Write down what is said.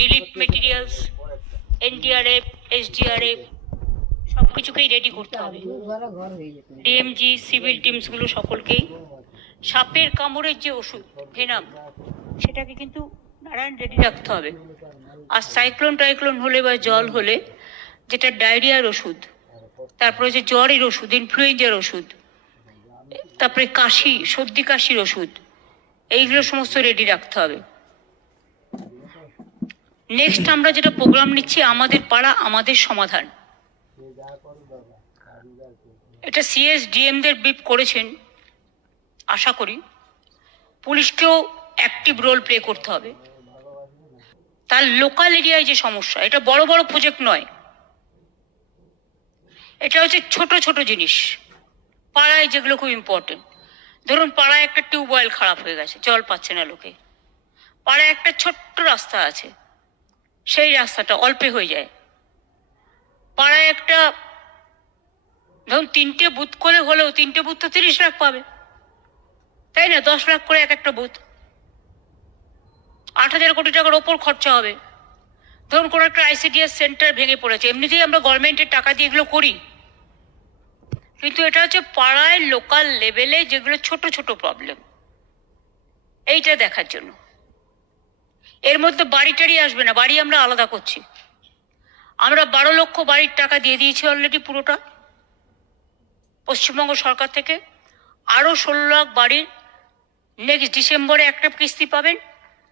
Relief materials NDRF SDRF সব কিছুকেই ready করতে হবে। ডিএমজি সিভিল টিমসগুলো সকলকেই। সাপের কামড়ের যে ওষুধ ভেনাম সেটাকে কিন্তু নারায়ণ রেডি রাখতে হবে। আর সাইক্লোন টাইক্লোন হলে বা জল হলে যেটা ডায়রিয়ার ওষুধ, তারপরে যে জ্বরের ওষুধ ইনফ্লুয়েঞ্জার ওষুধ, তারপরে কাশি, সর্দি কাশির ওষুধ, এইগুলো সমস্ত রেডি রাখতে হবে। নেক্সট আমরা যেটা প্রোগ্রাম নিচ্ছি, আমাদের পাড়া, আমাদের সমাধান। এটা সিএস ডিএমদের বিপ করেছেন, আশা করি। পুলিশকেও অ্যাক্টিভ রোল প্লে করতে হবে। তার লোকাল এরিয়ায় যে সমস্যা, এটা বড় বড় প্রজেক্ট নয়। এটা হচ্ছে ছোট ছোট জিনিস। পাড়ায় যেগুলো খুব ইম্পর্টেন্ট ধরুন, পাড়ায় একটা টিউবওয়েল খারাপ হয়ে গেছে, জল পাচ্ছে না লোকে। পাড়ায় একটা ছোট্ট রাস্তা আছে। সেই রাস্তাটা অল্পে হয়ে যায়। পাড়ায় একটা, ধরুন তিনটে বুথ করে হলেও তিনটে বুথ তো তিরিশ লাখ পাবে। তাই না? দশ লাখ করে এক একটা বুথ। আট হাজার কোটি টাকার ওপর খরচা হবে। ধরুন কোনো একটা আইসিডিএস সেন্টার ভেঙে পড়েছে। এমনিতেই আমরা গভর্নমেন্টের টাকা দিয়ে এগুলো করি। কিন্তু এটা হচ্ছে পাড়ায় লোকাল লেভেলে যেগুলো ছোট ছোট প্রবলেম এইটা দেখার জন্য। এর মধ্যে বাড়ি টাড়ি আসবে না, বাড়ি আমরা আলাদা করছি। আমরা বারো লক্ষ বাড়ির টাকা দিয়ে দিয়েছি অলরেডি পুরোটা। পশ্চিমবঙ্গ সরকার থেকে আরও ষোলো লাখ বাড়ির নেক্সট ডিসেম্বরে একটা কিস্তি পাবেন।